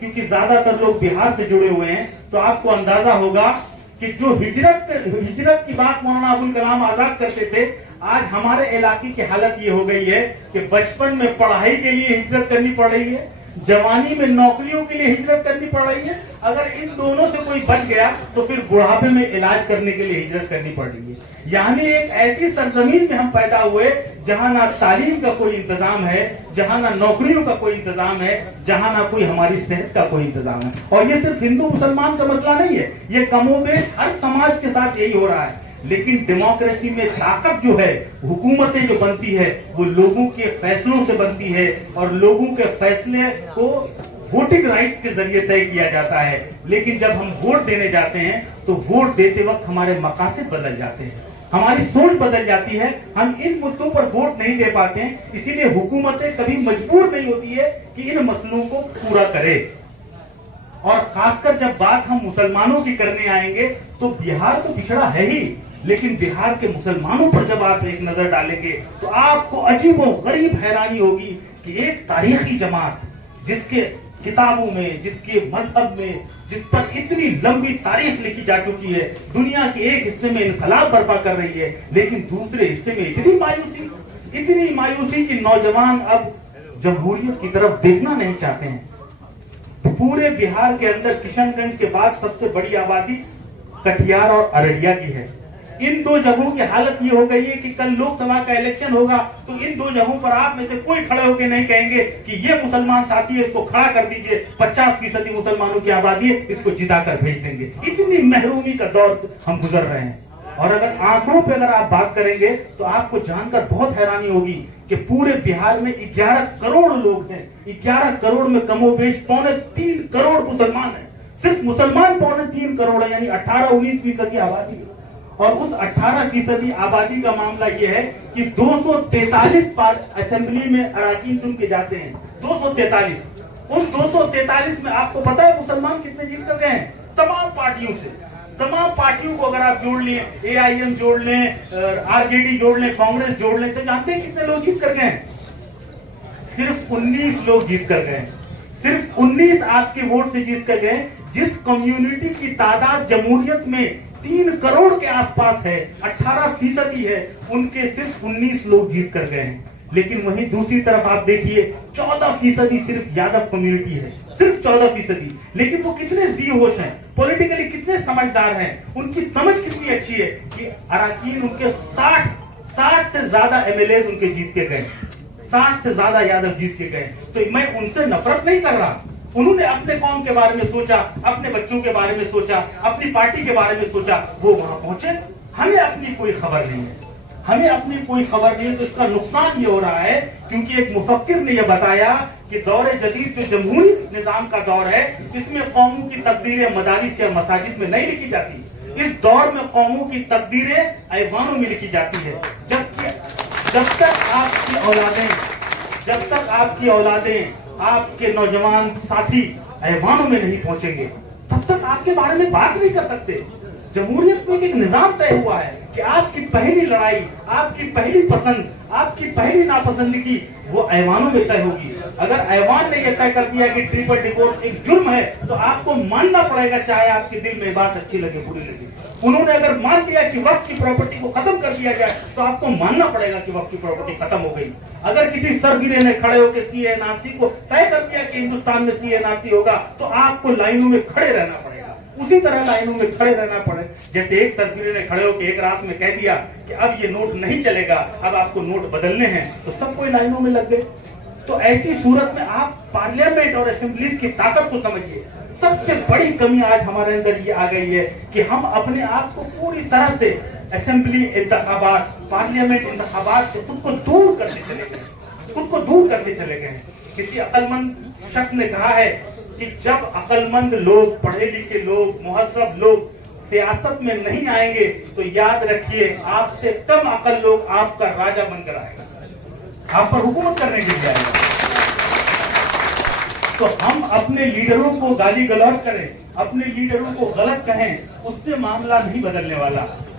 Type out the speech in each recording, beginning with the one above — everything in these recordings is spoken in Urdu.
کیونکہ زیادہ تر لوگ بہار سے جڑے ہوئے ہیں، تو آپ کو اندازہ ہوگا کہ جو ہجرت کی بات مولانا ابوالکلام آزاد کرتے تھے، آج ہمارے علاقے کی حالت یہ ہو گئی ہے کہ بچپن میں پڑھائی کے لیے ہجرت کرنی پڑ رہی ہے، جوانی میں نوکریوں کے لیے ہجرت کرنی پڑ رہی ہے، اگر ان دونوں سے کوئی بچ گیا تو پھر بڑھاپے میں علاج کرنے کے لیے ہجرت کرنی پڑ رہی ہے۔ یعنی ایک ایسی سرزمین میں ہم پیدا ہوئے جہاں نہ تعلیم کا کوئی انتظام ہے، جہاں نہ نوکریوں کا کوئی انتظام ہے، جہاں نہ کوئی ہماری صحت کا کوئی انتظام ہے۔ اور یہ صرف ہندو مسلمان کا مسئلہ نہیں ہے، یہ کم و بیش ہر سماج کے ساتھ یہی ہو رہا ہے۔ لیکن ڈیموکریسی میں طاقت جو ہے، حکومتیں جو بنتی ہے، وہ لوگوں کے فیصلوں سے بنتی ہے، اور لوگوں کے فیصلے کو ووٹنگ رائٹ کے ذریعے طے کیا جاتا ہے۔ لیکن جب ہم ووٹ دینے جاتے ہیں تو ووٹ دیتے وقت ہمارے مقاصد بدل جاتے ہیں، ہماری سوچ بدل جاتی ہے، ہم ان مدعوں پر ووٹ نہیں دے پاتے ہیں۔ اسی لیے حکومتیں کبھی مجبور نہیں ہوتی ہے کہ ان مسئلوں کو پورا کرے۔ اور خاص کر جب بات ہم مسلمانوں کی کرنے آئیں گے تو بہار تو پچھڑا ہے ہی، لیکن بہار کے مسلمانوں پر جب آپ ایک نظر ڈالیں گے تو آپ کو عجیب و غریب حیرانی ہوگی کہ ایک تاریخی جماعت جس کے کتابوں میں، جس کے مذہب میں، جس پر اتنی لمبی تاریخ لکھی جا چکی ہے، دنیا کے ایک حصے میں انقلاب برپا کر رہی ہے، لیکن دوسرے حصے میں اتنی مایوسی کہ نوجوان اب جمہوریت کی طرف دیکھنا نہیں چاہتے ہیں۔ پورے بہار کے اندر کشن گنج کے بعد سب سے بڑی آبادی کٹیہار اور ارریہ کی ہے۔ ان دو جگہوں کی حالت یہ ہو گئی ہے کہ کل لوک سبھا کا الیکشن ہوگا تو ان دو جگہوں پر آپ میں سے کوئی کھڑے ہو کے نہیں کہیں گے کہ یہ مسلمان ساتھی ہے، اس کو کھڑا کر دیجئے، 50% مسلمانوں کی آبادی ہے، اس کو جتا کر بھیج دیں گے۔ اتنی محرومی کا دور ہم گزر رہے ہیں۔ اور اگر آنکڑوں پہ اگر آپ بات کریں گے تو آپ کو جان کر بہت حیرانی ہوگی کہ پورے بہار میں 11 کروڑ لوگ ہیں، 11 کروڑ میں کم و بیش 3.25 کروڑ مسلمان ہیں، صرف مسلمان 3.25 کروڑ ہے، یعنی 18-19% آبادی ہے۔ اور اس 18% آبادی کا معاملہ یہ ہے کہ 243 اسمبلی میں اراکین چن کے جاتے ہیں، 243۔ ان 243 میں آپ کو پتا ہے مسلمان کتنے جیت کر گئے ہیں؟ تمام پارٹیوں سے، تمام پارٹیوں کو اگر آپ جوڑ لیں، AIM جوڑ لیں، RJD جوڑ لیں، کانگریس جوڑ لیں، تو جانتے ہیں کتنے لوگ جیت کر گئے ہیں؟ صرف 19 لوگ جیت کر گئے، صرف 19 آپ کے ووٹ سے جیت کر گئے۔ جس کمیونٹی کی تعداد جمہوریت میں 3 کروڑ کے آس پاس ہے، 18% ہے، ان کے صرف 19 لوگ جیت کر گئے ہیں۔ لیکن وہیں دوسری طرف آپ دیکھیے 14% صرف یادو کمیونٹی ہے، صرف 14%۔ لیکن وہ کتنے ذی ہوش ہیں، پولیٹیکلی کتنے سمجھدار ہیں، ان کی سمجھ کتنی اچھی ہے کہ اراکین ان کے 60 سے زیادہ MLAs ان کے جیت کے گئے، 60 سے زیادہ یادو جیت کے گئے۔ تو میں ان سے نفرت نہیں کر رہا، انہوں نے اپنے قوم کے بارے میں سوچا، اپنے بچوں کے بارے میں سوچا، اپنی پارٹی کے بارے میں سوچا، وہ وہاں پہنچے۔ ہمیں اپنی کوئی خبر نہیں ہے، ہمیں اپنی کوئی خبر نہیں ہے۔ تو اس کا نقصان یہ ہو رہا ہے کیونکہ ایک مفکر نے یہ بتایا کہ دور جدید جو جمہوری نظام کا دور ہے، اس میں قوموں کی تقدیریں مدارس یا مساجد میں نہیں لکھی جاتی، اس دور میں قوموں کی تقدیریں ایوانوں میں لکھی جاتی ہے۔ جب تک آپ کی اولادیں، آپ کے نوجوان ساتھی ایوانوں میں نہیں پہنچیں گے، تب تک آپ کے بارے میں بات نہیں کر سکتے۔ جمہوریت کو ایک نظام طے ہوا ہے کہ آپ کی پہلی لڑائی، آپ کی پہلی پسند، آپ کی پہلی ناپسندگی وہ ایوانوں میں طے ہوگی۔ اگر ایوان نے یہ طے کر دیا کہ ٹرپل ڈیوورس ایک جرم ہے تو آپ کو ماننا پڑے گا، چاہے آپ کے دل میں بات اچھی لگے بری لگے۔ انہوں نے اگر مان دیا کہ وقت کی پراپرٹی کو ختم کر دیا جائے تو آپ کو ماننا پڑے گا کہ وقت کی پراپرٹی ختم ہو گئی۔ اگر کسی سرگرے نے کھڑے ہو کے CA/NRC کو طے کر دیا کہ ہندوستان میں CA/NRC ہوگا تو آپ کو لائنوں میں کھڑے رہنا پڑے گا، اسی طرح لائنوں میں کھڑے رہنا پڑے۔ جیسے ایک سرگرے نے کھڑے ہو کے ایک رات میں کہہ دیا کہ اب یہ نوٹ نہیں چلے گا، اب آپ کو نوٹ بدلنے ہیں، تو سب کوئی لائنوں میں لگ گئے۔ تو ایسی صورت میں آپ پارلیمنٹ اور اسمبلیز کی طاقت کو سمجھیے۔ سب سے بڑی کمی آج ہمارے اندر یہ آ گئی ہے کہ ہم اپنے آپ کو پوری طرح سے اسمبلی انتخابات، پارلیمنٹ انتخابات سے خود کو دور کرتے چلے گئے ہیں۔ کسی عقل مند شخص نے کہا ہے کہ جب عقل مند لوگ، پڑھے لکھے لوگ، مہذب لوگ سیاست میں نہیں آئیں گے تو یاد رکھیے آپ سے کم عقل لوگ آپ کا راجا بن کر آئے گا، آپ پر حکومت کرنے کے لیے آئے گا۔ تو ہم اپنے لیڈروں کو گالی گلوچ کریں، اپنے لیڈروں کو غلط کہیں، اس سے معاملہ نہیں بدلنے والا۔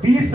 20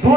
2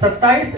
27